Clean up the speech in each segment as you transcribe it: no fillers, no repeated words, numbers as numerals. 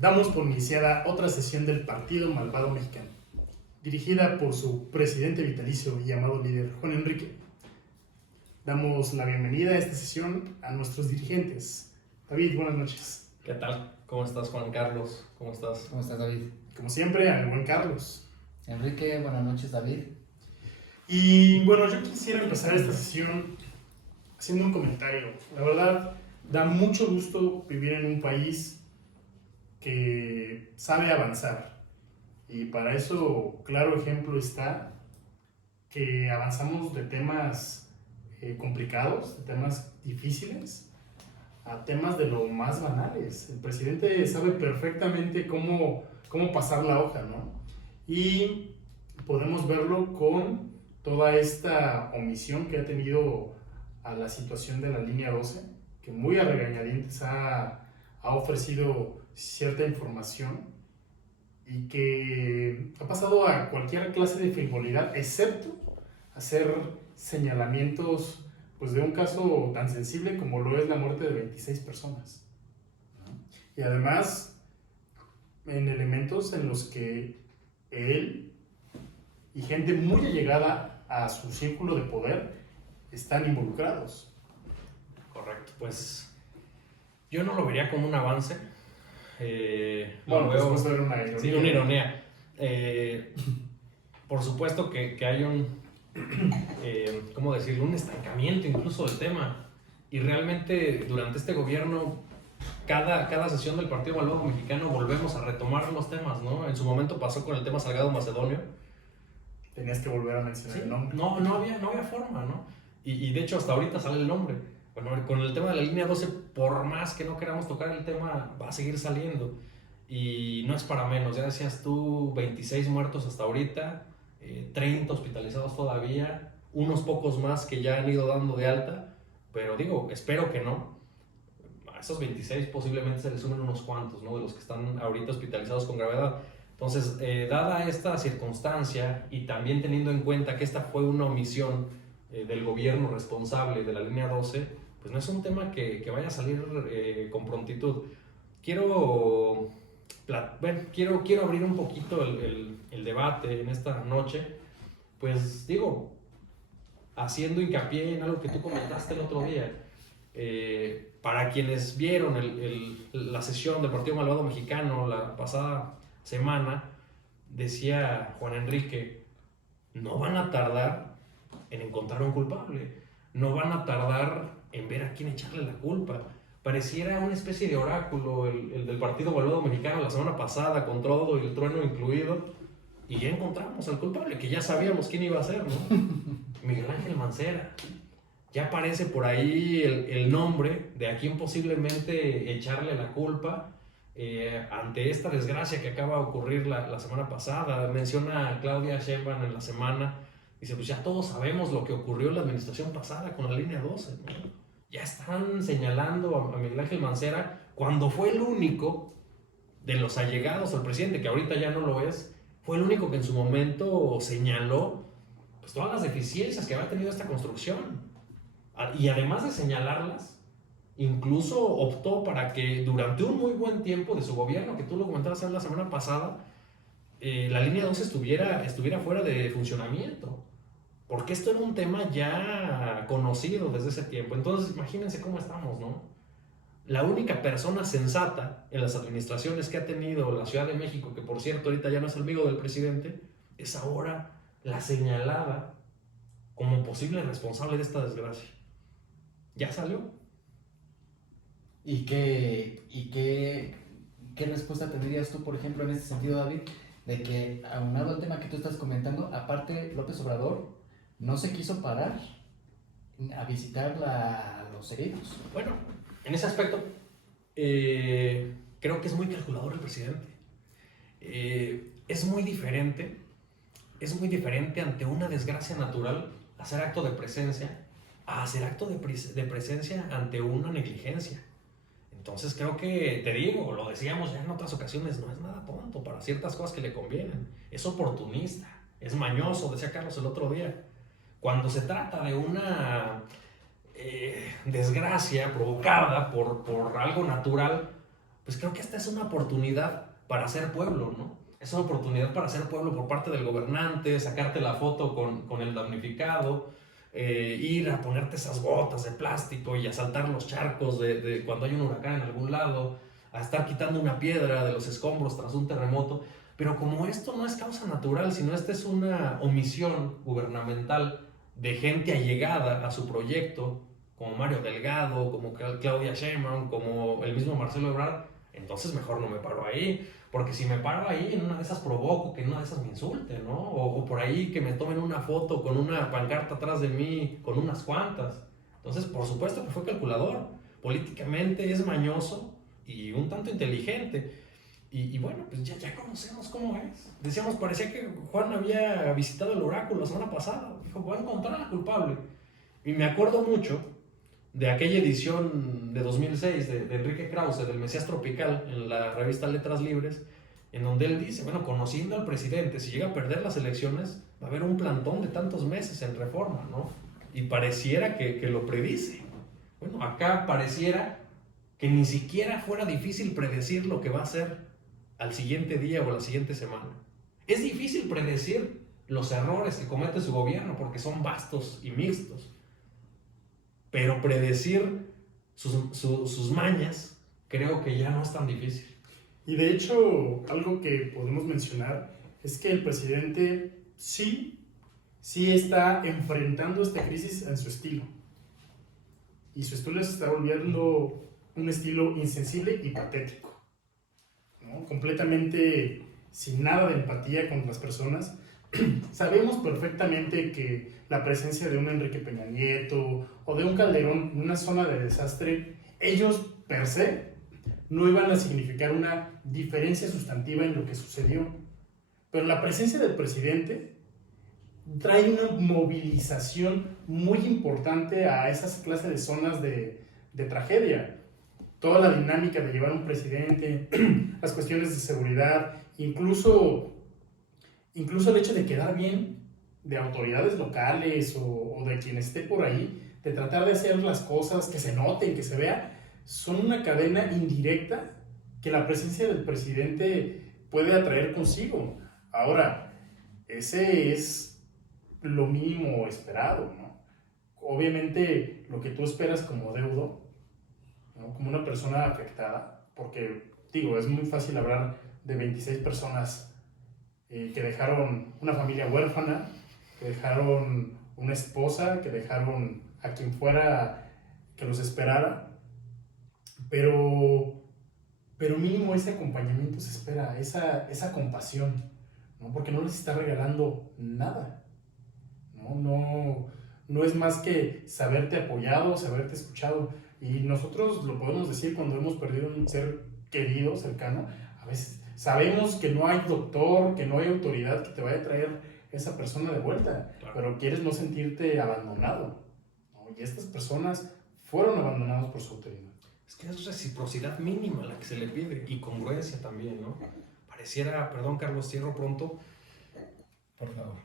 Damos por iniciada otra sesión del Partido Malvado Mexicano, dirigida por su presidente vitalicio y amado líder Juan Enrique. Damos la bienvenida a esta sesión a nuestros dirigentes. David, buenas noches. ¿Qué tal? ¿Cómo estás, Juan Carlos? ¿Cómo estás? ¿Cómo estás, David? Como siempre, al buen Carlos. Enrique, buenas noches, David. Y bueno, yo quisiera empezar esta sesión haciendo un comentario. La verdad, da mucho gusto vivir en un país que sabe avanzar. Y para eso, claro ejemplo está que avanzamos de temas complicados, de temas difíciles, a temas de lo más banales. El presidente sabe perfectamente cómo pasar la hoja, ¿no? Y podemos verlo con toda esta omisión que ha tenido a la situación de la línea 12, que muy a regañadientes ha ofrecido cierta información y que ha pasado a cualquier clase de frivolidad, excepto hacer señalamientos pues, de un caso tan sensible como lo es la muerte de 26 personas. Y además, en elementos en los que él y gente muy allegada a su círculo de poder están involucrados. Correcto, pues yo no lo vería como un avance. Bueno, pues vamos a ver una ironía. Sí, una ironía. Por supuesto que hay un, ¿cómo decirlo? Un estancamiento incluso del tema. Y realmente durante este gobierno, cada sesión del Partido Malvado Mexicano volvemos a retomar los temas, ¿no? En su momento pasó con el tema Salgado Macedonio. Tenías que volver a mencionar el nombre. No había forma, ¿no? Y de hecho hasta ahorita sale el nombre. Bueno, con el tema de la línea 12, por más que no queramos tocar el tema, va a seguir saliendo. Y no es para menos, ya decías tú, 26 muertos hasta ahorita, 30 hospitalizados todavía, unos pocos más que ya han ido dando de alta, pero digo, espero que no. A esos 26 posiblemente se les sumen unos cuantos, ¿no? De los que están ahorita hospitalizados con gravedad. Entonces, dada esta circunstancia y también teniendo en cuenta que esta fue una omisión del gobierno responsable de la línea 12, pues no es un tema que vaya a salir con prontitud. Quiero abrir un poquito el debate en esta noche, pues digo, haciendo hincapié en algo que tú comentaste el otro día. Para quienes vieron la sesión del Partido Malvado Mexicano la pasada semana, decía Juan Enrique, no van a tardar en encontrar un culpable, no van a tardar en ver a quién echarle la culpa. Pareciera una especie de oráculo el del Partido Malvado Mexicano la semana pasada, con todo y el trueno incluido, y ya encontramos al culpable, que ya sabíamos quién iba a ser, ¿no? Miguel Ángel Mancera. Ya aparece por ahí el nombre de a quién posiblemente echarle la culpa ante esta desgracia que acaba de ocurrir la semana pasada. Menciona a Claudia Sheinbaum en la semana, dice, pues ya todos sabemos lo que ocurrió en la administración pasada con la línea 12, ¿no? Ya están señalando a Miguel Ángel Mancera cuando fue el único de los allegados al presidente, que ahorita ya no lo es, fue el único que en su momento señaló pues, todas las deficiencias que había tenido esta construcción. Y además de señalarlas, incluso optó para que durante un muy buen tiempo de su gobierno, que tú lo comentabas la semana pasada, la línea 12 estuviera fuera de funcionamiento. Porque esto era un tema ya conocido desde ese tiempo. Entonces, imagínense cómo estamos, ¿no? La única persona sensata en las administraciones que ha tenido la Ciudad de México, que por cierto ahorita ya no es amigo del presidente, es ahora la señalada como posible responsable de esta desgracia. ¿Ya salió? ¿Y qué respuesta tendrías tú, por ejemplo, en este sentido, David? De que, aunado al tema que tú estás comentando, aparte López Obrador no se quiso parar a visitar a los heridos. Bueno, en ese aspecto, creo que es muy calculador el presidente. Es muy diferente ante una desgracia natural hacer acto de presencia a hacer acto de presencia ante una negligencia. Entonces creo que, te digo, lo decíamos ya en otras ocasiones, no es nada tonto para ciertas cosas que le convienen. Es oportunista, es mañoso, decía Carlos el otro día. Cuando se trata de una desgracia provocada por algo natural, pues creo que esta es una oportunidad para hacer pueblo, ¿no? Es una oportunidad para hacer pueblo por parte del gobernante, sacarte la foto con el damnificado, ir a ponerte esas botas de plástico y a saltar los charcos de cuando hay un huracán en algún lado, a estar quitando una piedra de los escombros tras un terremoto. Pero como esto no es causa natural, sino esta es una omisión gubernamental de gente allegada a su proyecto, como Mario Delgado, como Claudia Sheinbaum, como el mismo Marcelo Ebrard, entonces mejor no me paro ahí. Porque si me paro ahí, en una de esas provoco que en una de esas me insulte, ¿no? O por ahí que me tomen una foto con una pancarta atrás de mí, con unas cuantas. Entonces, por supuesto que fue calculador. Políticamente es mañoso y un tanto inteligente. Y bueno, pues ya conocemos cómo es. Decíamos, parecía que Juan había visitado el oráculo la semana pasada. Dijo, voy a encontrar al culpable. Y me acuerdo mucho de aquella edición de 2006 de Enrique Krause, del Mesías Tropical, en la revista Letras Libres, en donde él dice, bueno, conociendo al presidente, si llega a perder las elecciones, va a haber un plantón de tantos meses en Reforma, ¿no? Y pareciera que lo predice. Bueno, acá pareciera que ni siquiera fuera difícil predecir lo que va a hacer al siguiente día o la siguiente semana. Es difícil predecir los errores que comete su gobierno porque son vastos y mixtos. Pero predecir sus mañas creo que ya no es tan difícil. Y de hecho, algo que podemos mencionar es que el presidente sí está enfrentando esta crisis en su estilo. Y su estilo se está volviendo un estilo insensible y patético, ¿no? Completamente sin nada de empatía con las personas. Sabemos perfectamente que la presencia de un Enrique Peña Nieto o de un Calderón en una zona de desastre, ellos per se no iban a significar una diferencia sustantiva en lo que sucedió. Pero la presencia del presidente trae una movilización muy importante a esas clases de zonas de tragedia. Toda la dinámica de llevar un presidente, las cuestiones de seguridad, incluso el hecho de quedar bien de autoridades locales o de quien esté por ahí, de tratar de hacer las cosas que se noten, que se vea, son una cadena indirecta que la presencia del presidente puede atraer consigo. Ahora, ese es lo mínimo esperado, ¿no? Obviamente, lo que tú esperas como deudo, ¿no? Como una persona afectada, porque, digo, es muy fácil hablar de 26 personas que dejaron una familia huérfana, que dejaron una esposa, que dejaron a quien fuera que los esperara, pero mínimo ese acompañamiento se espera, esa compasión, ¿no? Porque no les está regalando nada, no es más que saberte apoyado, saberte escuchado, y nosotros lo podemos decir cuando hemos perdido un ser querido, cercano, a veces sabemos que no hay doctor, que no hay autoridad que te vaya a traer esa persona de vuelta, Claro. Pero quieres no sentirte abandonado, ¿no? Y estas personas fueron abandonadas por su autoridad. Es que es reciprocidad mínima la que se le pide y congruencia también, ¿no? Pareciera, perdón Carlos, cierro pronto. Por favor.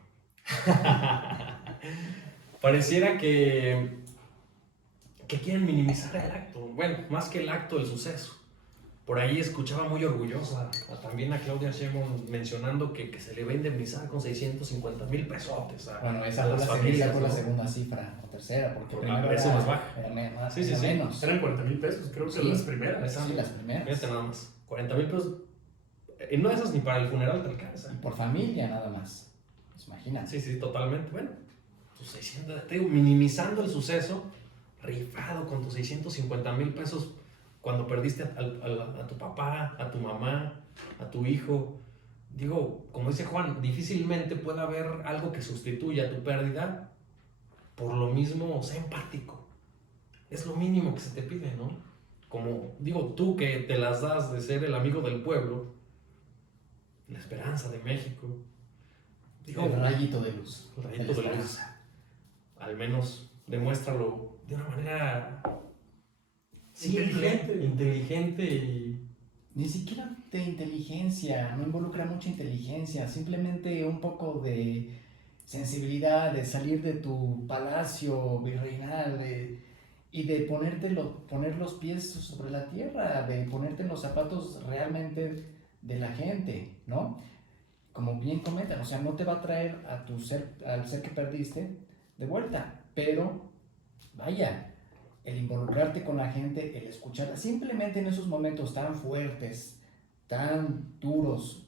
Pareciera que quieren minimizar el acto. Bueno, más que el acto, el suceso. Por ahí escuchaba muy orgullosa también a Claudia Sheinbaum mencionando que se le va a indemnizar con 650,000 pesotes a, Bueno, esa a fue las la familias, segunda, ¿no? la segunda cifra, o tercera, porque Porque primero eso era, más baja. era Sí, menos. Eran 40,000 pesos, creo que Sí, las primeras. Sí, las primeras. Fíjate nada más, 40,000 pesos. En una de esas ni para el funeral te alcanza. Y por familia nada más. Pues imagínate. Sí, totalmente. Bueno, tus 600, te digo, minimizando el suceso, rifado con tus 650,000 pesos cuando perdiste a tu papá, a tu mamá, a tu hijo. Digo, como dice Juan, difícilmente puede haber algo que sustituya tu pérdida. Por lo mismo, sé empático. Es lo mínimo que se te pide, ¿no? Como digo, tú que te las das de ser el amigo del pueblo, la esperanza de México. Digo, El rayito de luz. el rayito de luz. Al menos demuéstralo de una manera simple, inteligente y... Ni siquiera de inteligencia, no involucra mucha inteligencia, simplemente un poco de sensibilidad, de salir de tu palacio virreinal y de poner los pies sobre la tierra, de ponerte en los zapatos realmente de la gente, ¿no? Como bien comentan, o sea, no te va a traer al ser que perdiste de vuelta, pero vaya, el involucrarte con la gente, el escucharla, simplemente en esos momentos tan fuertes, tan duros,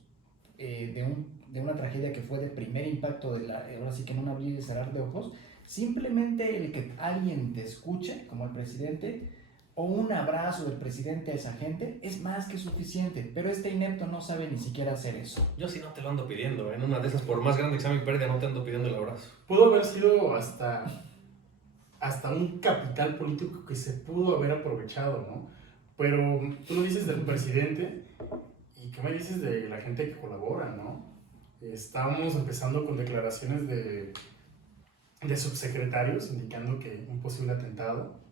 de una tragedia que fue de primer impacto, ahora sí que en un abrir y cerrar de ojos, simplemente el que alguien te escuche, como el presidente, o un abrazo del presidente a esa gente, es más que suficiente, pero este inepto no sabe ni siquiera hacer eso. Yo sí no te lo ando pidiendo, en una de esas, por más grande que sea mi pérdida, no te ando pidiendo el abrazo. Pudo haber sido hasta un capital político que se pudo haber aprovechado, ¿no? Pero tú lo dices del presidente, ¿y qué me dices de la gente que colabora, no? Estábamos empezando con declaraciones de subsecretarios indicando que un posible atentado.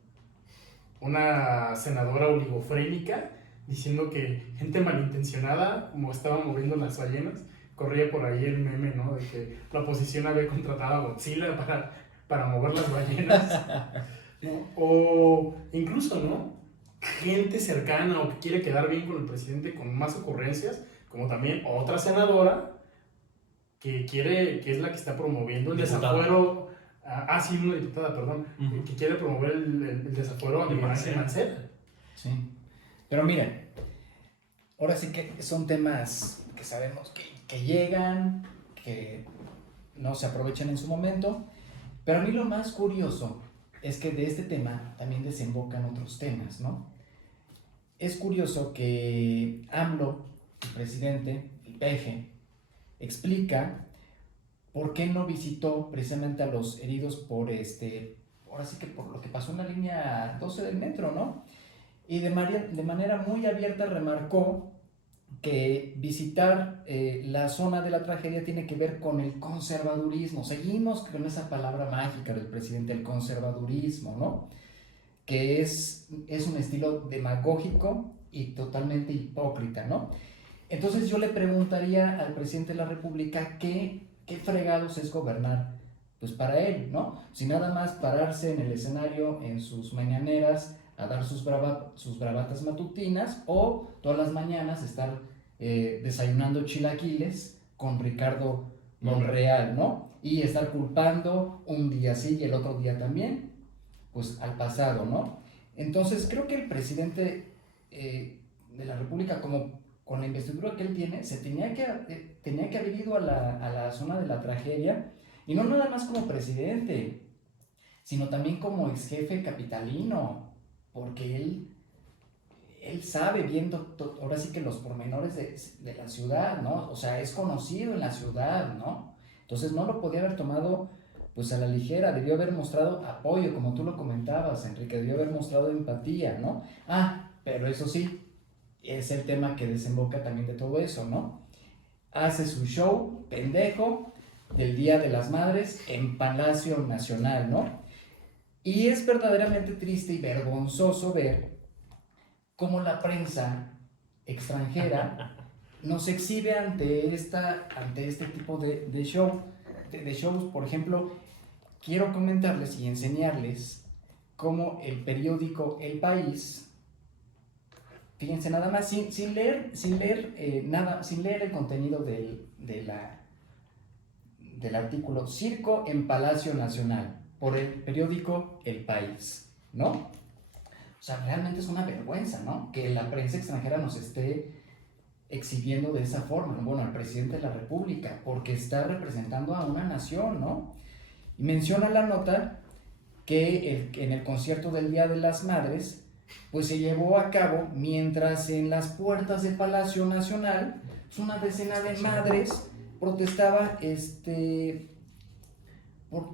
Una senadora oligofrénica diciendo que gente malintencionada, como estaban moviendo las ballenas, corría por ahí el meme, ¿no? De que la oposición había contratado a Godzilla para mover las ballenas, ¿no? O incluso, ¿no? Gente cercana o que quiere quedar bien con el presidente con más ocurrencias, como también otra senadora que es la que está promoviendo el desafuero. Sí, una diputada, perdón, que quiere promover el desafuero de Mancera. Sí, pero miren, ahora sí que son temas que sabemos que llegan, que no se aprovechan en su momento, pero a mí lo más curioso es que de este tema también desembocan otros temas, ¿no? Es curioso que AMLO, el presidente, el peje, explica por qué no visitó precisamente a los heridos ahora sí que por lo que pasó en la línea 12 del metro, ¿no? Y de manera muy abierta remarcó que visitar la zona de la tragedia tiene que ver con el conservadurismo. Seguimos con esa palabra mágica del presidente, el conservadurismo, ¿no? Que es un estilo demagógico y totalmente hipócrita, ¿no? Entonces yo le preguntaría al presidente de la República ¿qué fregados es gobernar? Pues para él, ¿no? Si nada más pararse en el escenario en sus mañaneras a dar sus bravatas matutinas o todas las mañanas estar desayunando chilaquiles con Ricardo Monreal, ¿no? Y estar culpando un día sí y el otro día también, pues al pasado, ¿no? Entonces creo que el presidente de la República, como con la investidura que él tiene, tenía que haber ido a la zona de la tragedia, y no nada más como presidente, sino también como ex jefe capitalino, porque él sabe bien, ahora sí que los pormenores de la ciudad, ¿no? O sea, es conocido en la ciudad, ¿no? Entonces no lo podía haber tomado pues a la ligera, debió haber mostrado apoyo, como tú lo comentabas, Enrique, debió haber mostrado empatía, ¿no? Pero eso sí, es el tema que desemboca también de todo eso, ¿no? Hace su show pendejo del Día de las Madres en Palacio Nacional, ¿no? Y es verdaderamente triste y vergonzoso ver cómo la prensa extranjera nos exhibe ante este tipo de shows. Por ejemplo, quiero comentarles y enseñarles cómo el periódico El País, fíjense nada más, sin leer el contenido del artículo, Circo en Palacio Nacional, por el periódico El País, ¿no? O sea, realmente es una vergüenza, ¿no? Que la prensa extranjera nos esté exhibiendo de esa forma, bueno, al presidente de la República, porque está representando a una nación, ¿no? Y menciona la nota que en el concierto del Día de las Madres, pues se llevó a cabo mientras en las puertas del Palacio Nacional, pues una decena de madres protestaba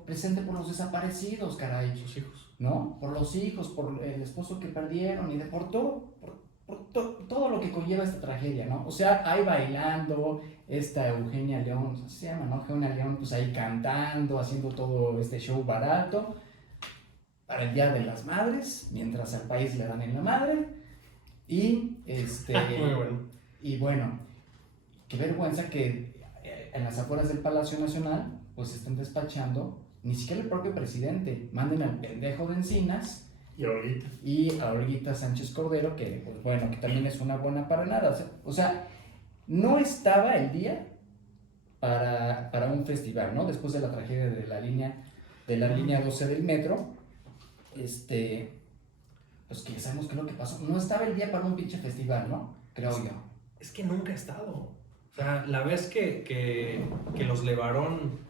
presente por los desaparecidos, caray. Sus hijos. ¿No? Por los hijos, por el esposo que perdieron y por todo lo que conlleva esta tragedia, ¿no? O sea, ahí bailando, Eugenia León, ¿cómo se llama, no? Eugenia León, pues ahí cantando, haciendo todo este show barato para el Día de las Madres, mientras al país le dan en la madre. Y Muy bueno. Y bueno, qué vergüenza que en las afueras del Palacio Nacional pues estén despachando, ni siquiera el propio presidente, manden al pendejo de Encinas Y ahorita. Y a Olguita Sánchez Cordero, que pues bueno, que también es una buena para nada. O sea, no estaba el día para un festival, ¿no? Después de la tragedia de la línea 12 del metro, pues que ya sabemos qué es lo que pasó. No estaba el día para un pinche festival, ¿no? Creo yo. Es que nunca ha estado. O sea, la vez que los Levarón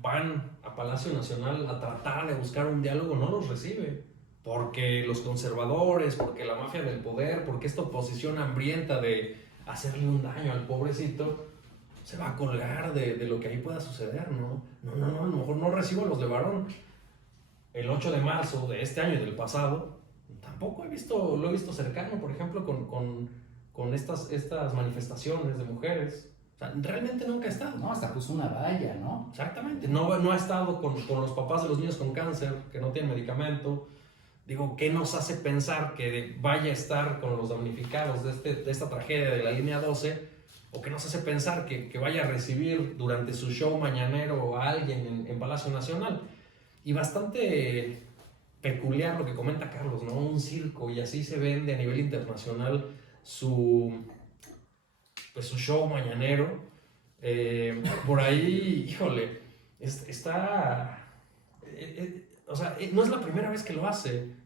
van a Palacio Nacional a tratar de buscar un diálogo, no los recibe. Porque los conservadores, porque la mafia del poder, porque esta oposición hambrienta de hacerle un daño al pobrecito, se va a colgar de lo que ahí pueda suceder, ¿no? No, a lo mejor no recibo a los Levarón. El 8 de marzo de este año y del pasado, tampoco lo he visto cercano, por ejemplo, con estas manifestaciones de mujeres. O sea, realmente nunca ha estado. No, hasta puso una valla, ¿no? Exactamente. No ha estado con los papás de los niños con cáncer, que no tienen medicamento. Digo, ¿qué nos hace pensar que vaya a estar con los damnificados de esta tragedia de la línea 12? ¿O qué nos hace pensar que vaya a recibir durante su show mañanero a alguien en Palacio Nacional? Y bastante peculiar lo que comenta Carlos, ¿no? Un circo, y así se vende a nivel internacional su show mañanero. Por ahí, híjole, está... o sea, no es la primera vez que lo hace.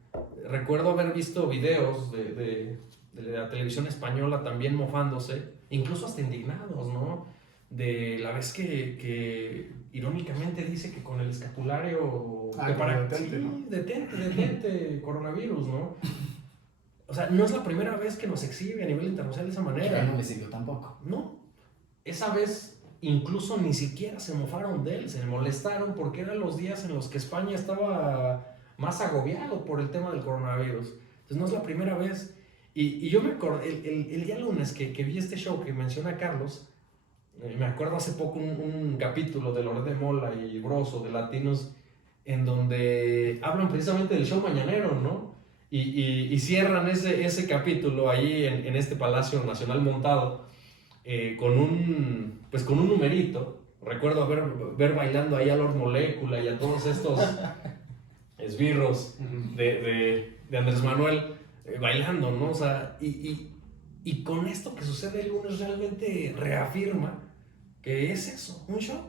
Recuerdo haber visto videos de la televisión española también mofándose, incluso hasta indignados, ¿no? De la vez que irónicamente dice que con el escapulario... que para detente, sí, ¿no? detente, coronavirus, ¿no? O sea, no es la primera vez que nos exhibe a nivel internacional de esa manera. Que no le sirvió tampoco. No, esa vez incluso ni siquiera se mofaron de él, se le molestaron porque eran los días en los que España estaba más agobiado por el tema del coronavirus. Entonces no es la primera vez. Y yo me acuerdo, el día lunes que vi este show que menciona Carlos, me acuerdo hace poco un capítulo de Loret de Mola y Broso de Latinos, en donde hablan precisamente del show mañanero, ¿no? Y cierran ese capítulo ahí en este Palacio Nacional montado, con un numerito. Recuerdo ver bailando ahí a Lord Molécula y a todos estos esbirros de Andrés Manuel bailando, ¿no? O sea, y con esto que sucede el lunes realmente reafirma que es eso, un show.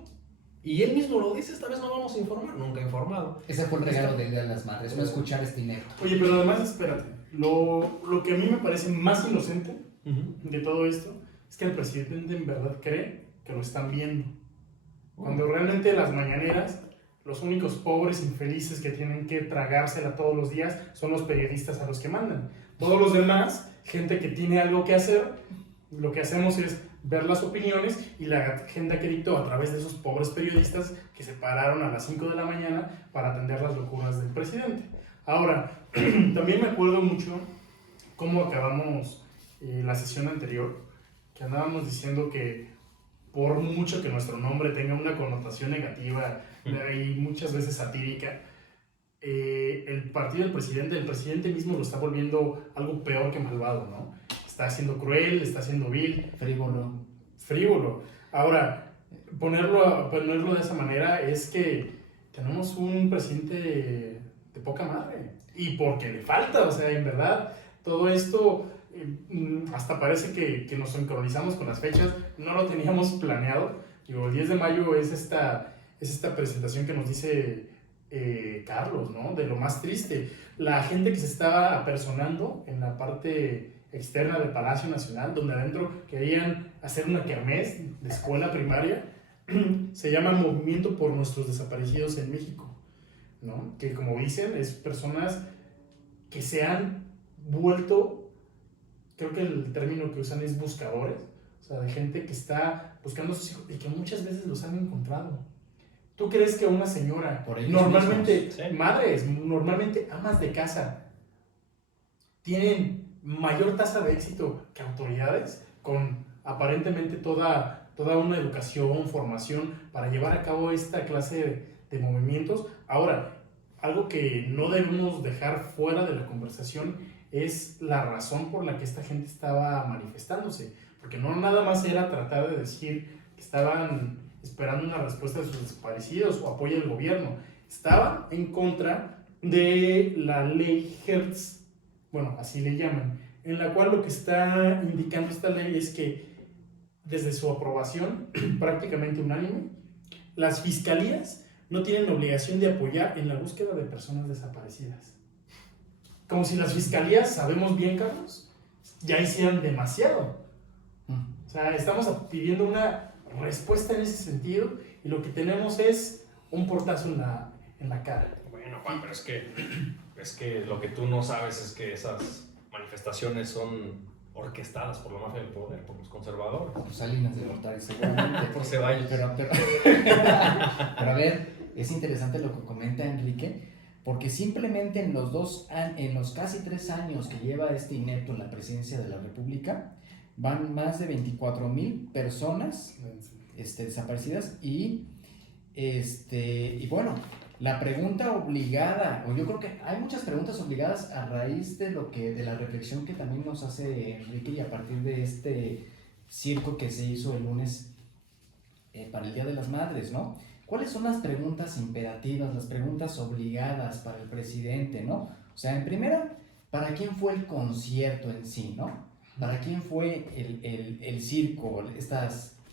Y él mismo lo dice, esta vez no vamos a informar, nunca ha informado. Ese fue el regalo del Día de las Madres, no escuchar este inepto. Oye, pero además, espérate, lo que a mí me parece más inocente de todo esto es que el presidente en verdad cree que lo están viendo. Cuando realmente las mañaneras, los únicos pobres infelices que tienen que tragársela todos los días son los periodistas a los que mandan. Todos los demás, gente que tiene algo que hacer, lo que hacemos es ver las opiniones y la agenda que dictó a través de esos pobres periodistas que se pararon a las 5 de la mañana para atender las locuras del presidente. Ahora, también me acuerdo mucho cómo acabamos la sesión anterior, que andábamos diciendo que por mucho que nuestro nombre tenga una connotación negativa y muchas veces satírica, el partido del presidente, el presidente mismo lo está volviendo algo peor que malvado, ¿no? Está siendo cruel, está siendo vil. Frívolo. Ahora, ponerlo de esa manera es que tenemos un presidente de poca madre. Y porque le falta, o sea, en verdad, todo esto, hasta parece que nos sincronizamos con las fechas, no lo teníamos planeado. Digo, el 10 de mayo es esta presentación que nos dice Carlos, ¿no? De lo más triste. La gente que se estaba apersonando en la parte externa del Palacio Nacional, donde adentro querían hacer una kermés de escuela primaria, se llama Movimiento por Nuestros Desaparecidos en México, ¿no? Que como dicen, es personas que se han vuelto, creo que el término que usan es buscadores, o sea, de gente que está buscando a sus hijos y que muchas veces los han encontrado. ¿Tú crees que una señora, normalmente madres, normalmente amas de casa, tienen mayor tasa de éxito que autoridades con aparentemente toda una educación, formación para llevar a cabo esta clase de movimientos? Ahora, algo que no debemos dejar fuera de la conversación es la razón por la que esta gente estaba manifestándose, porque no nada más era tratar de decir que estaban esperando una respuesta de sus desaparecidos o apoyo del gobierno, estaban en contra de la ley Hertz, bueno, así le llaman, en la cual lo que está indicando esta ley es que desde su aprobación prácticamente unánime, las fiscalías no tienen obligación de apoyar en la búsqueda de personas desaparecidas. Como si las fiscalías, sabemos bien, Carlos, ya hicieran demasiado. O sea, estamos pidiendo una respuesta en ese sentido y lo que tenemos es un portazo en la cara. Bueno, Juan, pero es que lo que tú no sabes es que esas manifestaciones son orquestadas por la mafia del poder, por los conservadores. Por Salinas de Gortari, seguramente. Por Ceballos. Pero a ver, es interesante lo que comenta Enrique, porque simplemente en los casi 3 años que lleva este inepto en la presidencia de la República, van más de 24,000 personas desaparecidas y bueno, la pregunta obligada, o yo creo que hay muchas preguntas obligadas a raíz de la reflexión que también nos hace Enrique y a partir de este circo que se hizo el lunes para el Día de las Madres, ¿no? ¿Cuáles son las preguntas imperativas, las preguntas obligadas para el presidente, ¿no? O sea, en primera, ¿para quién fue el concierto en sí, ¿no? ¿Para quién fue el circo,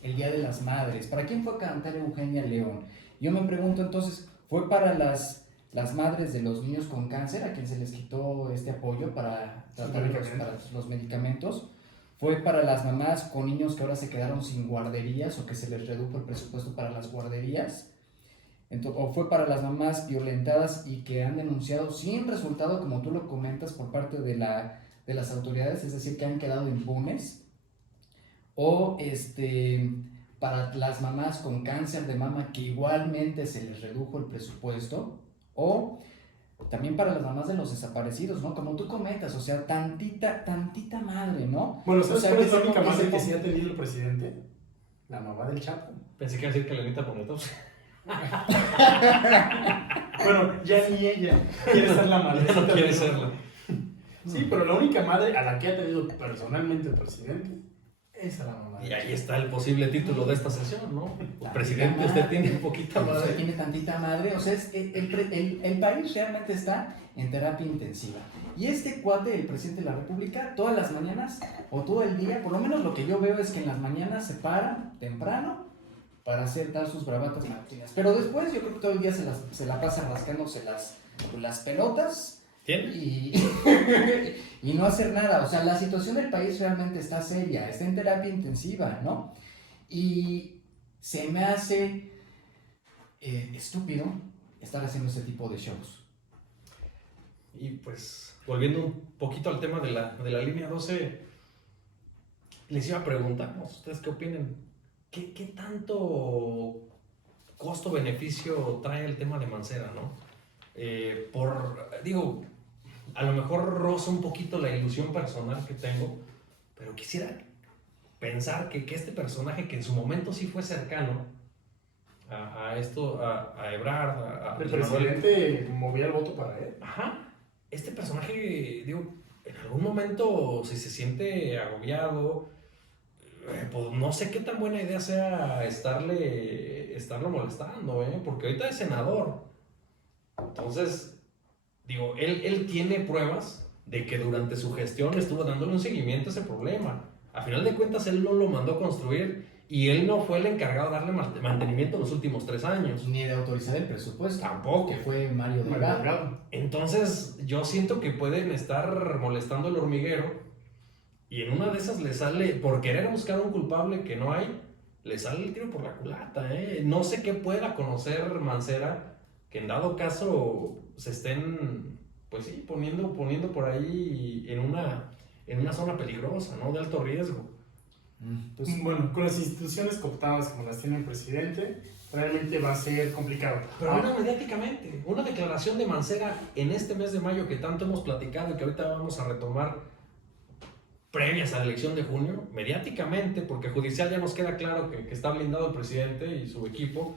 el Día de las Madres? ¿Para quién fue a cantar Eugenia León? Yo me pregunto entonces, ¿fue para las madres de los niños con cáncer a quien se les quitó este apoyo para tratar para los medicamentos? ¿Fue para las mamás con niños que ahora se quedaron sin guarderías o que se les redujo el presupuesto para las guarderías? ¿O fue para las mamás violentadas y que han denunciado sin resultado, como tú lo comentas, por parte de las autoridades, es decir, que han quedado impunes? ¿O para las mamás con cáncer de mama que igualmente se les redujo el presupuesto? ¿O también para las mamás de los desaparecidos, ¿no? Como tú comentas, o sea, tantita madre, ¿no? Bueno, ¿sabes cuál es la única que madre que sí ha tenido el presidente? La mamá del Chapo. Pensé que iba a decir que Lenita Poniatowska. Bueno, ya ni ella quiere ser la madre. Ya no quiere serla. Sí, pero la única madre a la que ha tenido personalmente el presidente es a la mamá. Y ahí está el posible título de esta sesión, ¿no? Presidente, usted tiene poquita madre. Usted tiene tantita madre, o sea, el país realmente está en terapia intensiva. Y este cuate, el presidente de la República, todas las mañanas o todo el día, por lo menos lo que yo veo es que en las mañanas se para temprano para dar sus bravatas matutinas. Pero después yo creo que todo el día se la pasa rascándose las pelotas. Y no hacer nada. O sea, la situación del país realmente está seria, está en terapia intensiva, ¿no? Y se me hace estúpido estar haciendo ese tipo de shows. Y pues, volviendo un poquito al tema de la línea 12, les iba a preguntar, ¿no? ¿Ustedes qué opinan? ¿Qué tanto costo-beneficio trae el tema de Mancera, no? A lo mejor roza un poquito la ilusión personal que tengo, pero quisiera pensar que este personaje, que en su momento sí fue cercano a Ebrard, el presidente movía el voto para él. Ajá. Este personaje, en algún momento, si se siente agobiado, pues no sé qué tan buena idea sea estarlo molestando, porque ahorita es senador. Entonces, él tiene pruebas de que durante su gestión estuvo dándole un seguimiento a ese problema. A final de cuentas, él no lo mandó a construir y él no fue el encargado de darle mantenimiento los últimos 3 años. Ni de autorizar el presupuesto. Tampoco. Que fue Mario Delgado. Entonces, yo siento que pueden estar molestando el hormiguero y en una de esas le sale, por querer buscar un culpable que no hay, le sale el tiro por la culata, No sé qué pueda conocer Mancera, que en dado caso se estén, pues sí, poniendo por ahí en una zona peligrosa, ¿no? De alto riesgo. Pues, bueno, con las instituciones cooptadas como las tiene el presidente, realmente va a ser complicado. Pero no mediáticamente, una declaración de Mancera en este mes de mayo que tanto hemos platicado y que ahorita vamos a retomar previas a la elección de junio, mediáticamente, porque judicial ya nos queda claro que está blindado el presidente y su equipo,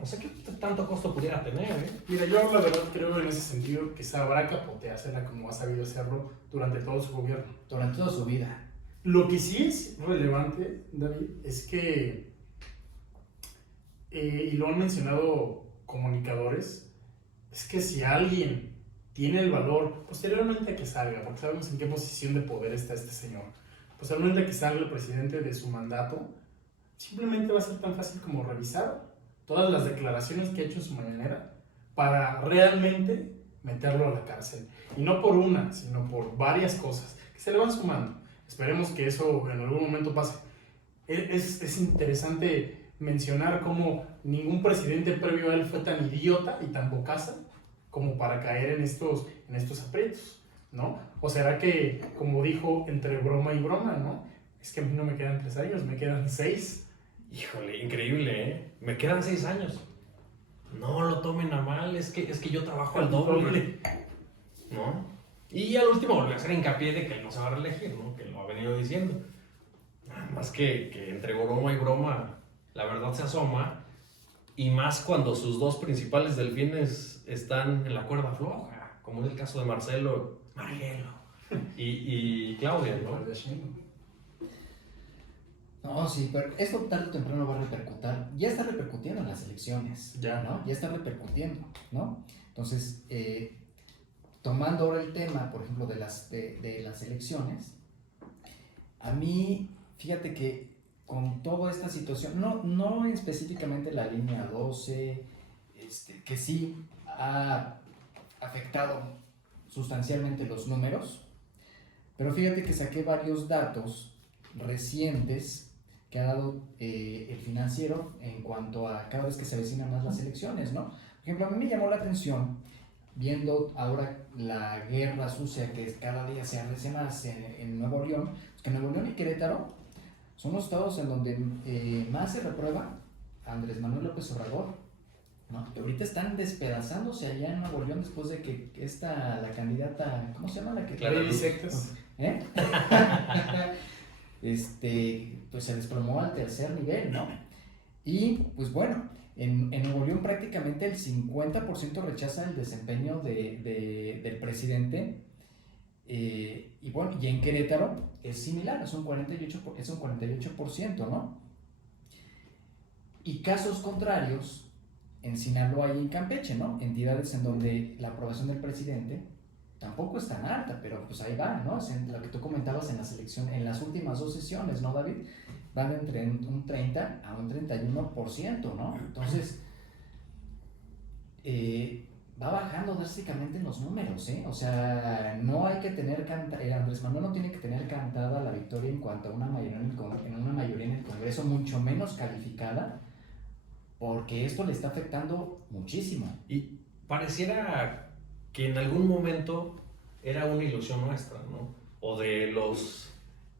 no sé qué tanto costo pudiera tener, Mira, yo la verdad creo en ese sentido que sabrá capoteársela como ha sabido hacerlo durante todo su gobierno. Durante toda su vida. Lo que sí es relevante, David, es que, y lo han mencionado comunicadores, es que si alguien tiene el valor, posteriormente a que salga, porque sabemos en qué posición de poder está este señor, posteriormente a que salga el presidente de su mandato, simplemente va a ser tan fácil como revisar todas las declaraciones que ha hecho en su mañanera para realmente meterlo a la cárcel. Y no por una, sino por varias cosas que se le van sumando. Esperemos que eso en algún momento pase. Es interesante mencionar cómo ningún presidente previo a él fue tan idiota y tan bocasa como para caer en estos aprietos, ¿no? O será que, como dijo, entre broma y broma, ¿no? Es que a mí no me quedan 3 años, me quedan 6. Híjole, increíble, ¿eh? Me quedan 6 años. No lo tomen a mal, es que yo trabajo al doble, ¿no? Y al último volvió a hacer hincapié de que él no se va a reelegir, ¿no? Que lo ha venido diciendo. Nada más que entre broma y broma la verdad se asoma, y más cuando sus dos principales delfines están en la cuerda floja, como es el caso de Marcelo y Claudia, ¿no? No, sí, pero esto tarde o temprano va a repercutir, ya está repercutiendo en las elecciones, Ya. ¿no? Ya está repercutiendo, ¿no? Entonces, tomando ahora el tema, por ejemplo, de las elecciones, a mí, fíjate que con toda esta situación, no específicamente la línea 12, que sí ha afectado sustancialmente los números, pero fíjate que saqué varios datos recientes que ha dado el Financiero en cuanto a cada vez que se avecinan más las elecciones, ¿no? Por ejemplo, a mí me llamó la atención, viendo ahora la guerra sucia que cada día se arrecia más en Nuevo León, que Nuevo León y Querétaro son los estados en donde más se reprueba a Andrés Manuel López Obrador, ¿no? Que ahorita están despedazándose allá en Nuevo León después de que la candidata, ¿cómo se llama? La que Clara Luz. ¿Eh? Pues se desplomó al tercer nivel, ¿no? Y pues bueno, en Nuevo León prácticamente el 50% rechaza el desempeño del presidente, y bueno, y en Querétaro es similar, es un 48%, ¿no? Y casos contrarios en Sinaloa y en Campeche, ¿no? Entidades en donde la aprobación del presidente tampoco es tan alta, pero pues ahí va, ¿no? Es lo que tú comentabas en la selección, en las últimas 2 sesiones, ¿no, David? Van entre un 30 a un 31%, ¿no? Entonces, va bajando drásticamente en los números, ¿eh? O sea, no hay que tener Andrés Manuel no tiene que tener cantada la victoria en cuanto a una mayoría en el Congreso, mucho menos calificada, porque esto le está afectando muchísimo. Y pareciera que en algún momento era una ilusión nuestra, ¿no? O de los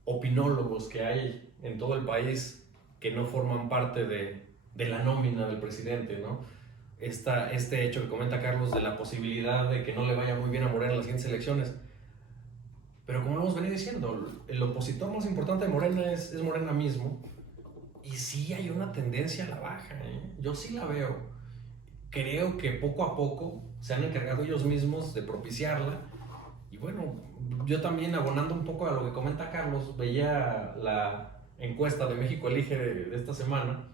opinólogos que hay en todo el país que no forman parte de la nómina del presidente, ¿no? Este hecho que comenta Carlos de la posibilidad de que no le vaya muy bien a Morena en las siguientes elecciones. Pero como lo hemos venido diciendo, el opositor más importante de Morena es Morena mismo. Y sí hay una tendencia a la baja, ¿eh? Yo sí la veo. Creo que poco a poco se han encargado ellos mismos de propiciarla. Y bueno, yo también, abonando un poco a lo que comenta Carlos, veía la encuesta de México Elige de esta semana.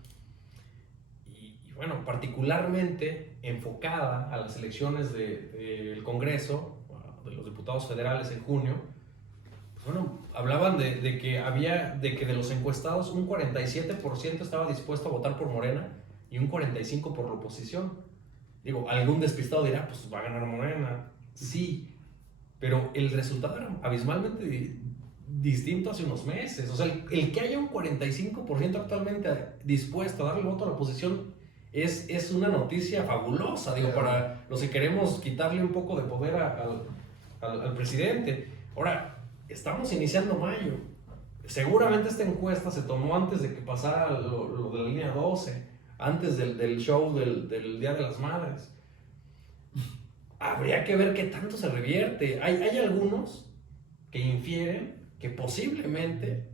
Y bueno, particularmente enfocada a las elecciones del Congreso, de los diputados federales en junio. Bueno, hablaban de que de los encuestados un 47% estaba dispuesto a votar por Morena y un 45% por la oposición. Digo, algún despistado dirá, pues va a ganar Morena. Sí, pero el resultado era abismalmente distinto hace unos meses. O sea, el que haya un 45% actualmente dispuesto a darle voto a la oposición es una noticia fabulosa, digo, para los que queremos quitarle un poco de poder al presidente. Ahora, estamos iniciando mayo. Seguramente esta encuesta se tomó antes de que pasara lo de la línea 12, antes del show del Día de las Madres. Habría que ver qué tanto se revierte. Hay algunos que infieren que posiblemente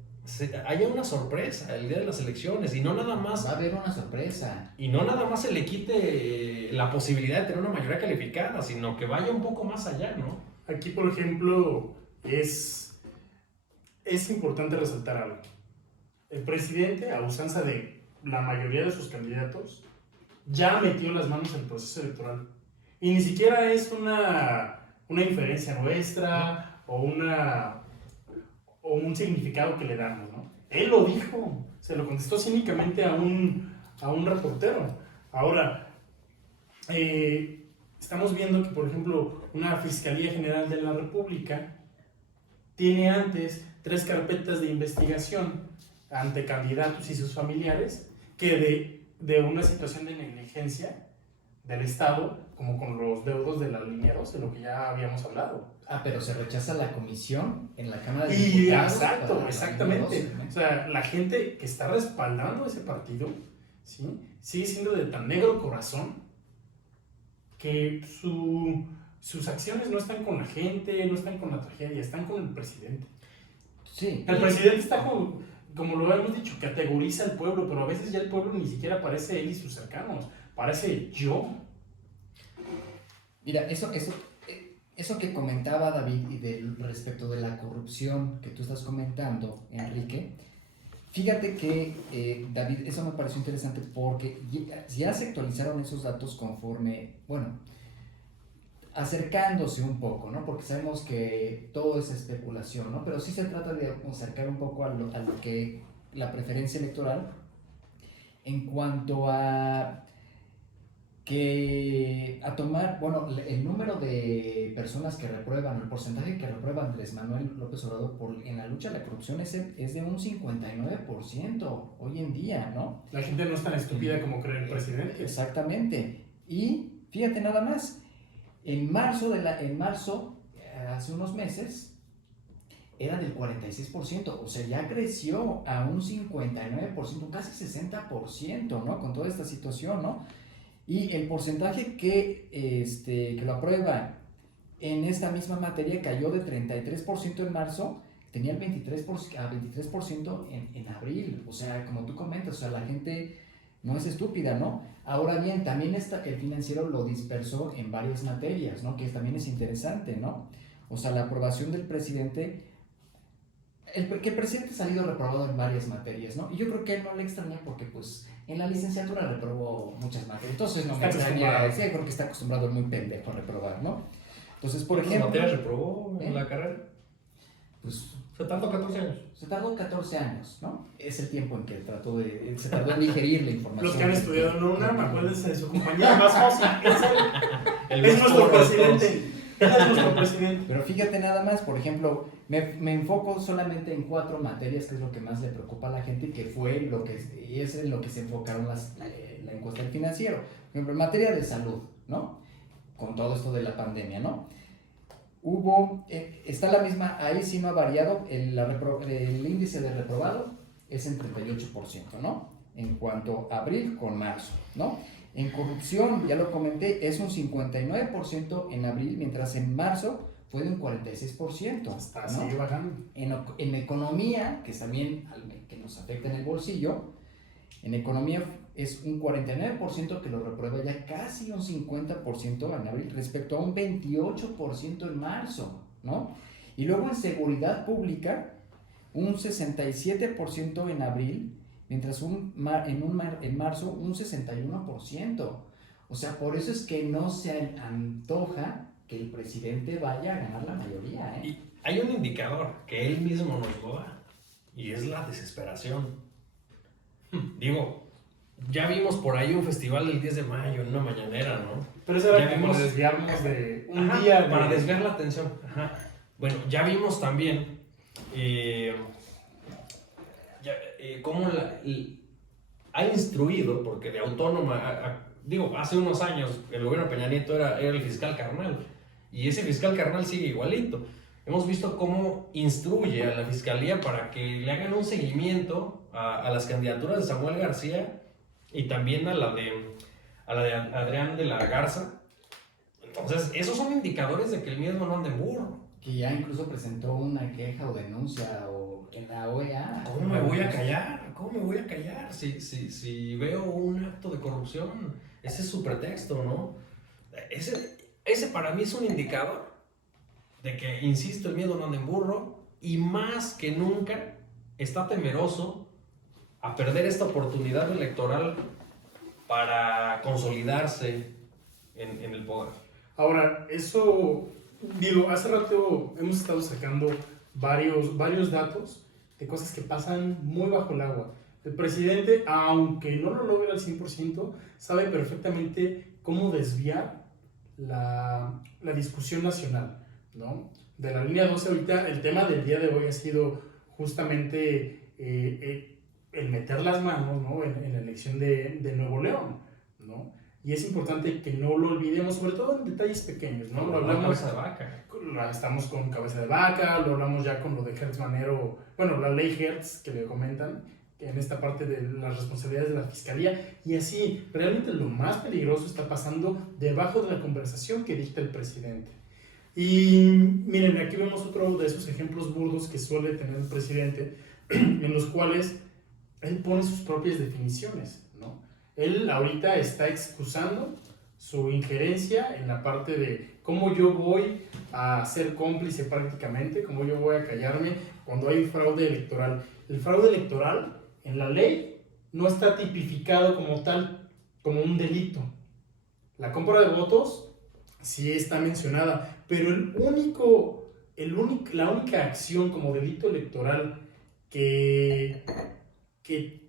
haya una sorpresa el día de las elecciones y no nada más. Va a haber una sorpresa. Y no nada más se le quite la posibilidad de tener una mayoría calificada, sino que vaya un poco más allá, ¿no? Aquí, por ejemplo, es importante resaltar algo. El presidente, a usanza de la mayoría de sus candidatos, ya metió las manos en el proceso electoral. Y ni siquiera es una inferencia nuestra o un significado que le damos, ¿no? Él lo dijo, se lo contestó cínicamente a un reportero. Ahora, estamos viendo que, por ejemplo, una Fiscalía General de la República tiene antes 3 carpetas de investigación ante candidatos y sus familiares que de una situación de negligencia del Estado, como con los deudos de la línea 2, de lo que ya habíamos hablado. Pero se rechaza la comisión en la Cámara de Y Diputados. exacto, para exactamente. la línea 12, ¿no? O sea, la gente que está respaldando ese partido, ¿sí?, sigue siendo de tan negro corazón que sus acciones no están con la gente, no están con la tragedia, están con el presidente. Sí. El presidente está como lo hemos dicho, categoriza al pueblo, pero a veces ya el pueblo ni siquiera parece él y sus cercanos, parece yo. Mira, eso que comentaba David y respecto de la corrupción que tú estás comentando, Enrique, fíjate que, David, eso me pareció interesante porque ya se actualizaron esos datos conforme, bueno, acercándose un poco, ¿no? Porque sabemos que todo es especulación, ¿no? Pero sí se trata de acercar un poco a lo que la preferencia electoral en cuanto a tomar, bueno, el número de personas que reprueban, el porcentaje que reprueba Andrés Manuel López Obrador en la lucha a la corrupción es de un 59% hoy en día, ¿no? La gente no es tan estúpida como cree el presidente. Exactamente. Y fíjate nada más, en marzo, hace unos meses, era del 46%, o sea, ya creció a un 59%, casi 60%, ¿no? Con toda esta situación, ¿no? Y el porcentaje que lo aprueba en esta misma materia cayó de 33% en marzo, tenía el 23% en abril. O sea, como tú comentas, o sea, la gente no es estúpida, ¿no? Ahora bien, también el Financiero lo dispersó en varias materias, ¿no? Que también es interesante, ¿no? O sea, la aprobación del presidente, que el presidente ha salido reprobado en varias materias, ¿no? Y yo creo que él no le extraña porque, pues, en la licenciatura reprobó muchas materias. Entonces no me extraña, sí, creo que está acostumbrado muy pendejo a reprobar, ¿no? Entonces, por ejemplo... ¿Cuántas materias reprobó en la carrera? Pues... Se tardó 14 años. Se tardó 14 años, ¿no? Es el tiempo en que se tardó en digerir la información. Los que han estudiado en UNAM, acuérdense de su compañía más fácil. El Es más nuestro porro de presidente. Es nuestro presidente. Pero fíjate nada más, por ejemplo, me enfoco solamente en 4 materias, que es lo que más le preocupa a la gente, que fue es en lo que se enfocaron la encuesta del Financiero. Por ejemplo, en materia de salud, ¿no? Con todo esto de la pandemia, ¿no? Está la misma, ahí sí no ha variado, el índice de reprobado es en 38%, ¿no? En cuanto a abril con marzo, ¿no? En corrupción, ya lo comenté, es un 59% en abril, mientras en marzo fue de un 46%. Está ¿no? sigue bajando. En economía, que es también que nos afecta en el bolsillo, en economía es un 49% que lo reprueba, ya casi un 50% en abril, respecto a un 28% en marzo, ¿no? Y luego en seguridad pública, un 67% en abril, mientras en marzo un 61%. O sea, por eso es que no se antoja que el presidente vaya a ganar la mayoría, ¿eh? Y hay un indicador que él mismo nos lo da, y es la desesperación. Digo, ya vimos por ahí un festival del 10 de mayo en una mañanera, ¿no? Pero eso era Ya como vimos- desviarnos de un Ajá, día. para desviar la atención. Ajá. Bueno, ya vimos también cómo ha instruido, porque de autónoma, digo, hace unos años el gobierno de Peña Nieto era el fiscal carnal, y ese fiscal carnal sigue igualito. Hemos visto cómo instruye a la fiscalía para que le hagan un seguimiento a las candidaturas de Samuel García y también a la de Adrián de la Garza. Entonces, esos son indicadores de que el mismo no anda en burro. Que ya incluso presentó una queja o denuncia en la OEA. ¿Cómo me voy a callar? ¿Cómo me voy a callar si veo un acto de corrupción? Ese es su pretexto, ¿no? Ese para mí es un indicador de que, insisto, el miedo no anda en burro, y más que nunca está temeroso a perder esta oportunidad electoral para consolidarse en el poder. Ahora, eso, digo, hace rato hemos estado sacando varios datos de cosas que pasan muy bajo el agua. El presidente, aunque no lo logre al 100%, sabe perfectamente cómo desviar la discusión nacional, ¿no? De la línea 12 ahorita, el tema del día de hoy ha sido justamente el meter las manos, ¿no? en la elección de Nuevo León, ¿no? Y es importante que no lo olvidemos, sobre todo en detalles pequeños, ¿no? Lo hablamos, cabeza de vaca. estamos con cabeza de vaca, lo hablamos ya con lo de Hertz Manero, bueno, la ley Hertz que le comentan, en esta parte de las responsabilidades de la fiscalía, y así, realmente lo más peligroso está pasando debajo de la conversación que dicta el presidente. Y miren, aquí vemos otro de esos ejemplos burdos que suele tener el presidente, en los cuales él pone sus propias definiciones, ¿no? Él ahorita está excusando su injerencia en la parte de cómo yo voy a ser cómplice prácticamente, cómo yo voy a callarme cuando hay fraude electoral. El fraude electoral en la ley no está tipificado como tal, como un delito. La compra de votos sí está mencionada, pero la única acción como delito electoral que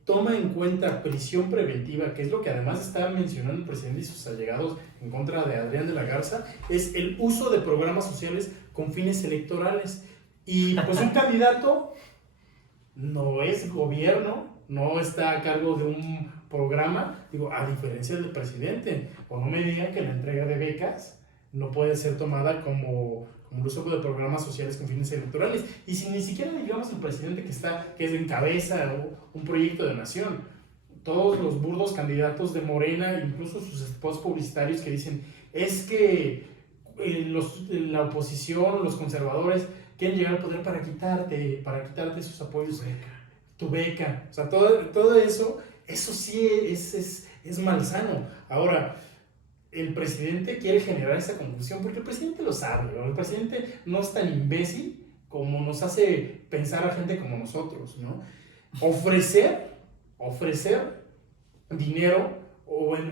toma en cuenta prisión preventiva, que es lo que además está mencionando el presidente y sus allegados en contra de Adrián de la Garza, es el uso de programas sociales con fines electorales. Y pues un candidato no es gobierno, no está a cargo de un programa, digo, a diferencia del presidente. O no me digan que la entrega de becas no puede ser tomada como el uso de programas sociales con fines electorales. Y si ni siquiera digamos el presidente que es encabeza un proyecto de nación, todos los burdos candidatos de Morena, incluso sus spots publicitarios que dicen, es que la oposición, los conservadores, quieren llegar al poder para quitarte sus apoyos, tu beca, o sea, todo eso sí es malsano. Ahora, el presidente quiere generar esa confusión porque el presidente lo sabe, ¿no? El presidente no es tan imbécil como nos hace pensar a gente como nosotros, ¿no? Ofrecer dinero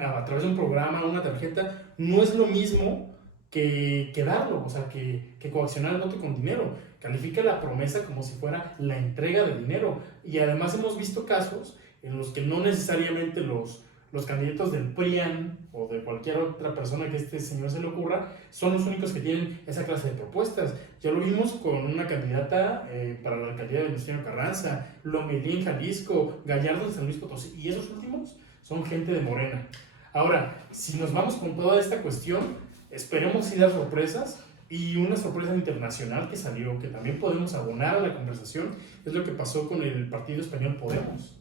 a través de un programa, una tarjeta, no es lo mismo que darlo, o sea, que coaccionar el voto con dinero. Califica la promesa como si fuera la entrega de dinero. Y además hemos visto casos en los que no necesariamente los candidatos del PRIAN o de cualquier otra persona que este señor se le ocurra son los únicos que tienen esa clase de propuestas. Ya lo vimos con una candidata para la alcaldía de Venustiano Carranza, Lomelí en Jalisco, Gallardo en San Luis Potosí, y esos últimos son gente de Morena. Ahora, si nos vamos con toda esta cuestión, esperemos sí dar sorpresas, y una sorpresa internacional que salió, que también podemos abonar a la conversación, es lo que pasó con el partido español Podemos,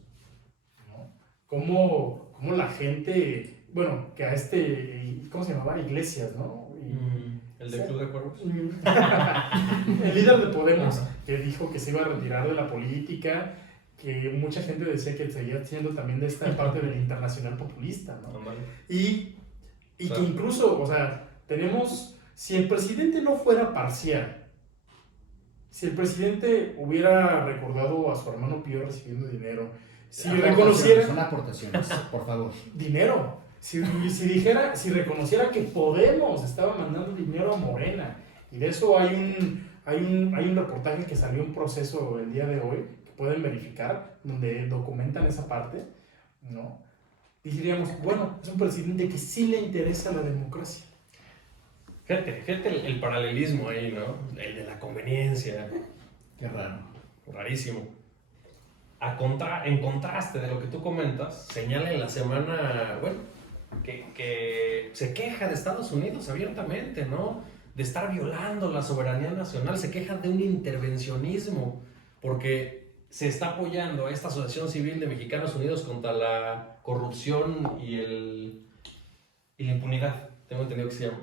¿no? Cómo la gente, bueno, que a ¿cómo se llamaba? Iglesias, ¿no? ¿El del Club de Cuervos? El líder de Podemos, que dijo que se iba a retirar de la política, que mucha gente decía que seguía siendo también de esta parte del internacional populista, ¿no? Y que incluso, o sea, si el presidente no fuera parcial, si el presidente hubiera recordado a su hermano Pío recibiendo dinero, si reconociera... Son aportaciones, por favor. Dinero. Si reconociera que Podemos estaba mandando dinero a Morena, y de eso hay un reportaje que salió en Proceso el día de hoy, que pueden verificar, donde documentan esa parte, ¿no? Y diríamos, bueno, es un presidente que sí le interesa la democracia. Fíjate el paralelismo ahí, ¿no? El de la conveniencia. Qué raro. Rarísimo. En contraste de lo que tú comentas, señala en la semana, bueno, que se queja de Estados Unidos abiertamente, ¿no? De estar violando la soberanía nacional, se queja de un intervencionismo, porque se está apoyando a esta asociación civil de Mexicanos Unidos contra la corrupción y la impunidad, tengo entendido que se llama,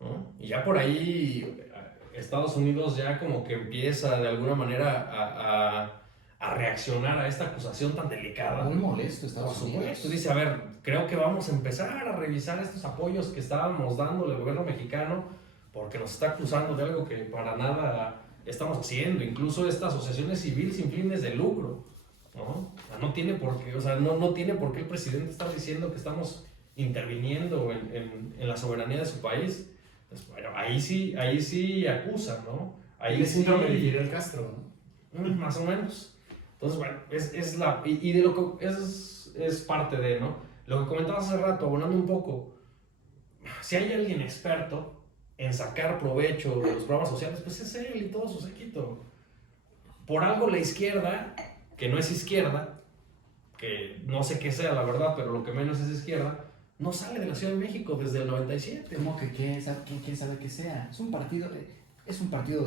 ¿no? Y ya por ahí Estados Unidos ya como que empieza de alguna manera a reaccionar a esta acusación tan delicada. Muy molesto Estados Unidos. Unidos. Tú dices, a ver, creo que vamos a empezar a revisar estos apoyos que estábamos dándole al gobierno mexicano, porque nos está acusando de algo que para nada estamos haciendo. Incluso esta asociación es civil sin fines de lucro, ¿no? No tiene por qué, no tiene por qué el presidente estar diciendo que estamos interviniendo en la soberanía de su país. Pues, ahí sí acusan, ¿no? Ahí El sí, síndrome de Fidel Castro, ¿no? más o menos. Entonces, bueno, y de lo que es parte de, ¿no? Lo que comentabas hace rato, abonando un poco, si hay alguien experto en sacar provecho de los programas sociales, pues es él y todo su séquito. Por algo la izquierda, que no es izquierda, que no sé qué sea la verdad, pero lo que menos es izquierda, no sale de la Ciudad de México desde el 97. ¿Cómo que quién sabe que sea? Es un partido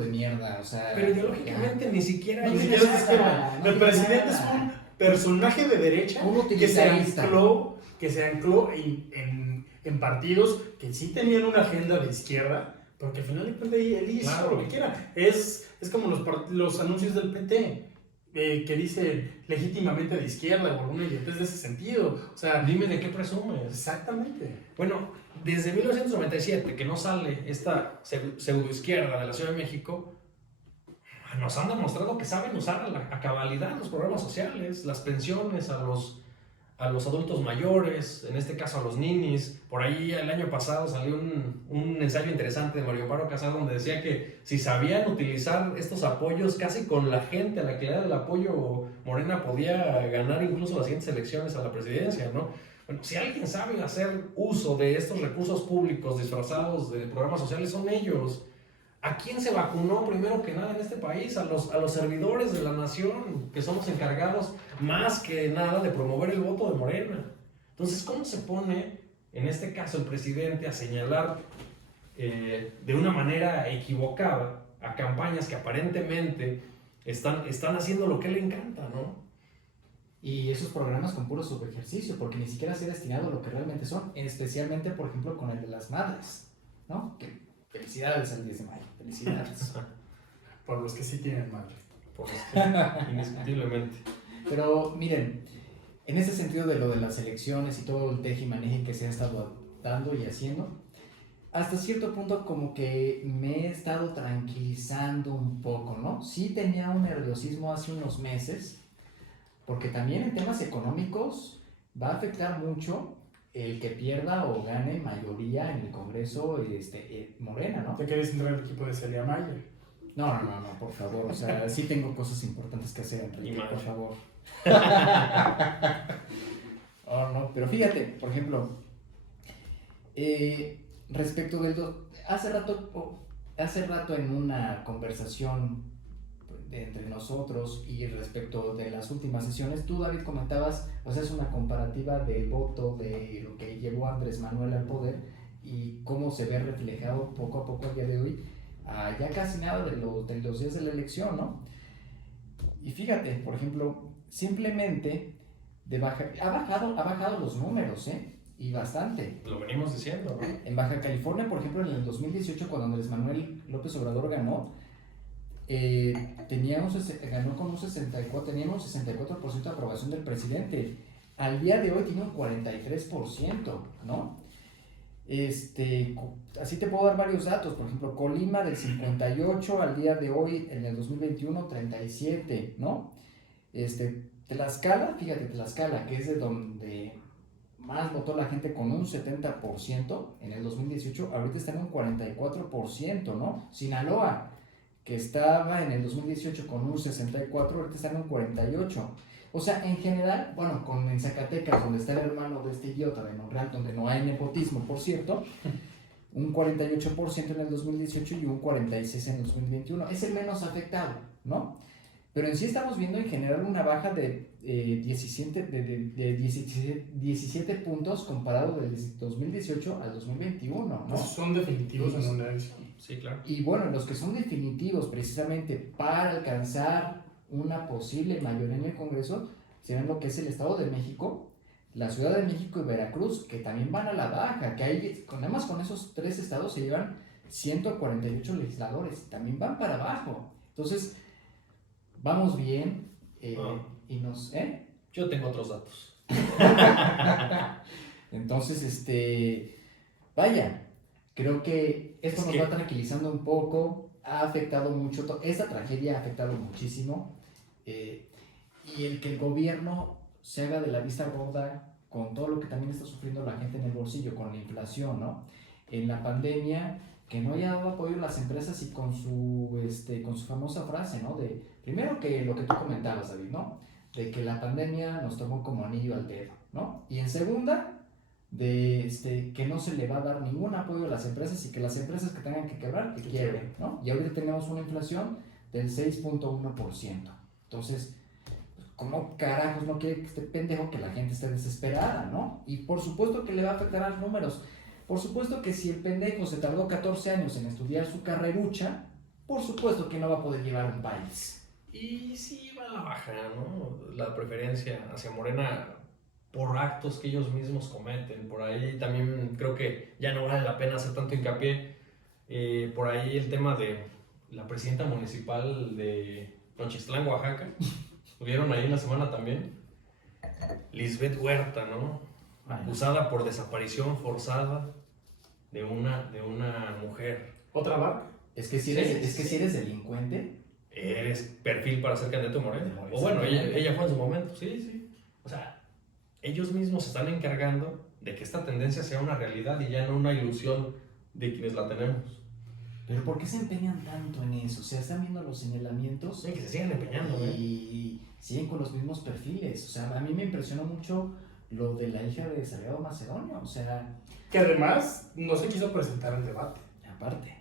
de mierda, o sea... Pero ideológicamente ni siquiera Ni hay siquiera es de nada, izquierda. no El tiene presidente es nada. un personaje de derecha Un que se utilitarista. ancló en partidos que sí tenían una agenda de izquierda, porque al final de cuentas él hizo Claro. lo que quiera. Es como los anuncios del PT, que dice legítimamente de izquierda o alguna idiotez de ese sentido. O sea, Dime de qué presumes. exactamente. Bueno, desde 1997, que no sale esta pseudoizquierda de la Ciudad de México, nos han demostrado que saben usar a cabalidad los programas sociales, las pensiones a los adultos mayores, en este caso a los ninis. Por ahí el año pasado salió un ensayo interesante de Mario Amparo Casado donde decía que si sabían utilizar estos apoyos casi con la gente a la que le da el apoyo, Morena podía ganar incluso las siguientes elecciones a la presidencia, ¿no? Bueno, si alguien sabe hacer uso de estos recursos públicos disfrazados de programas sociales, son ellos. ¿A quién se vacunó primero que nada en este país? A los servidores de la nación, que somos encargados más que nada de promover el voto de Morena. Entonces, ¿cómo se pone, en este caso, el presidente a señalar de una manera equivocada a campañas que aparentemente están haciendo lo que le encanta, ¿no? Y esos programas con puro subejercicio, porque ni siquiera se ha destinado a lo que realmente son, especialmente, por ejemplo, con el de las madres, ¿no? Que felicidades al 10 de mayo, felicidades. Por los que sí tienen madre. Por los que, indiscutiblemente. Pero miren, en ese sentido de lo de las elecciones y todo el tejimaneje que se ha estado dando y haciendo, hasta cierto punto como que me he estado tranquilizando un poco, ¿no? Sí tenía un nerviosismo hace unos meses, porque también en temas económicos va a afectar mucho el que pierda o gane mayoría en el Congreso Morena, ¿no? ¿Te quieres entrar al equipo de Celia Mayer? No, por favor, o sea, sí tengo cosas importantes que hacer, Enrique, por favor. Oh, no, pero fíjate, por ejemplo, respecto del... Hace rato en una conversación entre nosotros y respecto de las últimas sesiones, tú, David, comentabas, o sea, es una comparativa del voto de lo que llevó Andrés Manuel al poder y cómo se ve reflejado poco a poco a día de hoy, a ya casi nada de los días de la elección, ¿no? Y fíjate, por ejemplo, simplemente ha bajado los números, y bastante. Lo venimos diciendo, ¿no? En Baja California, por ejemplo, en el 2018, cuando Andrés Manuel López Obrador ganó, ganó con un 64%, tenía un 64% de aprobación del presidente. Al día de hoy tiene un 43%, ¿no? Así te puedo dar varios datos. Por ejemplo, Colima del 58 al día de hoy, en el 2021, 37, ¿no? Tlaxcala, fíjate, Tlaxcala, que es de donde más votó la gente con un 70% en el 2018, ahorita está en un 44%, ¿no? Sinaloa, que estaba en el 2018 con un 64, ahorita está en un 48. O sea, en general, bueno, en Zacatecas, donde está el hermano de este idiota de Monreal, donde no hay nepotismo, por cierto, un 48% en el 2018 y un 46% en el 2021. Es el menos afectado, ¿no? Pero en sí estamos viendo en general una baja de 17 puntos comparado del 2018 al 2021, ¿no? Son definitivos en una elección. Sí, claro. Y bueno, los que son definitivos precisamente para alcanzar una posible mayoría en el Congreso serán lo que es el Estado de México, la Ciudad de México y Veracruz, que también van a la baja, que hay, además con esos tres estados se llevan 148 legisladores, también van para abajo. Entonces, vamos bien y nos... Yo tengo otros datos. Entonces, vaya, creo que esto nos va tranquilizando un poco, ha afectado mucho, esta tragedia ha afectado muchísimo, y el que el gobierno se haga de la vista gorda con todo lo que también está sufriendo la gente en el bolsillo, con la inflación, ¿no? En la pandemia, que no haya dado apoyo a las empresas y con su famosa frase, ¿no? De, primero que lo que tú comentabas, David, ¿no? De que la pandemia nos tomó como anillo al dedo, ¿no? Y en segunda, que no se le va a dar ningún apoyo a las empresas y que las empresas que tengan que quebrar, que quiebren, ¿no? Y ahorita tenemos una inflación del 6.1%. Entonces, ¿cómo carajos no quiere que este pendejo que la gente esté desesperada, ¿no? Y por supuesto que le va a afectar a los números. Por supuesto que si el pendejo se tardó 14 años en estudiar su carrerucha, por supuesto que no va a poder llevar un país. Y sí va a la baja, ¿no? La preferencia hacia Morena por actos que ellos mismos cometen. Por ahí también creo que ya no vale la pena hacer tanto hincapié. Por ahí el tema de la presidenta municipal de Nochistlán, Oaxaca. Estuvieron ahí en la semana también. Lisbeth Huerta, ¿no? Acusada por desaparición forzada de una mujer. ¿Otra vaca? Es que si eres delincuente, Eres perfil para ser candidato a Morena. Morena. O bueno, ella fue en su momento, sí. O sea, ellos mismos se están encargando de que esta tendencia sea una realidad y ya no una ilusión de quienes la tenemos. pero ¿por qué se empeñan tanto en eso? O sea, están viendo los señalamientos Sí, que se sigan empeñando, ¿eh? y siguen con los mismos perfiles. O sea, a mí me impresionó mucho lo de la hija de Salgado Macedonio. O sea, Que además no se quiso presentar al debate.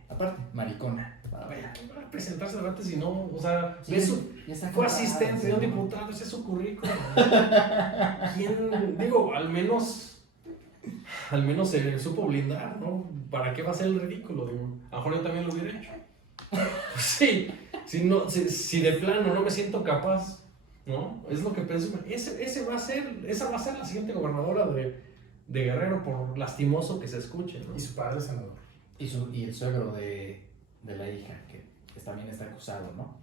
aparte, maricona. A ver, ¿qué va a presentarse debates si no? O sea, Sí, fue fue asistente de un diputado, ese es su currículum. ¿Quién? Digo, al menos se supo blindar, ¿no? ¿Para qué va a ser el ridículo? Digo, a lo mejor yo también lo hubiera hecho. Pues sí, si de plano no me siento capaz, ¿no? Es lo que pienso. Esa va a ser la siguiente gobernadora de Guerrero, por lastimoso que se escuche, ¿no? Y su padre senador. Y el suegro de la hija, que también está acusado, ¿no?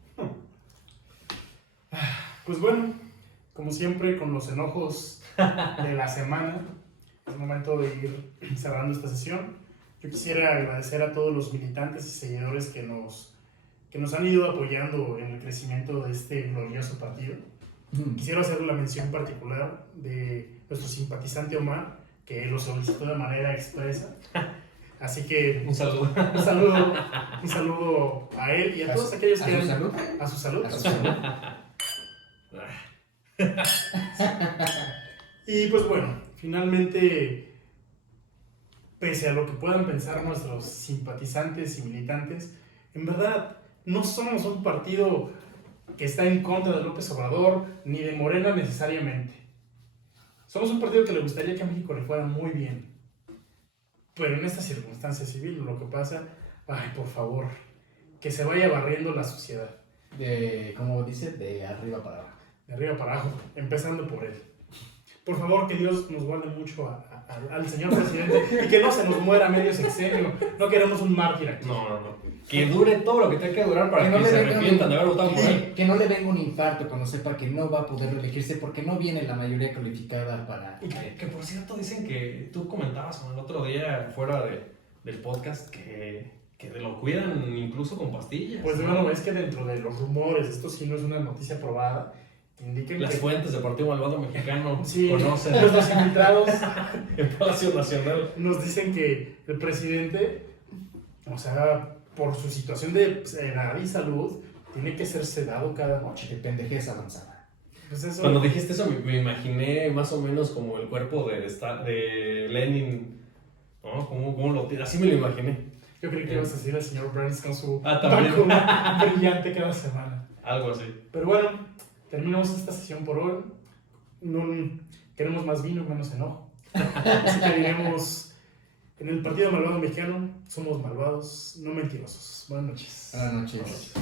Pues bueno, como siempre, con los enojos de la semana, es momento de ir cerrando esta sesión. Yo quisiera agradecer a todos los militantes y seguidores que nos han ido apoyando en el crecimiento de este glorioso partido. Quisiera hacer la mención particular de nuestro simpatizante Omar, que lo solicitó de manera expresa. Así que Un saludo. un saludo a él y a todos aquellos que... ¿A su salud? A su salud. A su salud. Y pues bueno, finalmente, pese a lo que puedan pensar nuestros simpatizantes y militantes, en verdad no somos un partido que está en contra de López Obrador ni de Morena necesariamente. Somos un partido que le gustaría que a México le fuera muy bien. Pero en esta circunstancia civil lo que pasa, ay, por favor, que se vaya barriendo la sociedad. Como dice, de arriba para abajo. De arriba para abajo, empezando por él. Por favor, que Dios nos guarde mucho al señor presidente y que no se nos muera medio sexenio. No queremos un mártir aquí. No. Que dure todo lo que tenga que durar para Que que, no le se venga arrepientan de haber votado por él. Que no le venga un infarto cuando sepa que no va a poder reelegirse porque no viene la mayoría calificada para... Y que por cierto dicen que tú comentabas el otro día fuera del podcast que lo cuidan incluso con pastillas. Pues bueno, es que dentro de los rumores, esto sí no es una noticia probada, indican Las que fuentes del Partido Malvado Mexicano sí, conocen nuestros invitados el Palacio Nacional. nos dicen que el presidente, o sea, por su situación de edad y salud, tiene que ser sedado cada noche. De pendejez avanzada. Pues eso, Cuando dijiste eso me imaginé más o menos como el cuerpo de Lenin, ¿no? Como lo tira, así me lo imaginé. yo creí que ibas a decir al señor Burns con su También. vacuna brillante cada semana. Algo así. Pero bueno, terminamos esta sesión por hoy. Queremos más vino y menos enojo. Así que diremos, en el Partido Malvado Mexicano somos malvados, no mentirosos. Buenas noches. Buenas noches.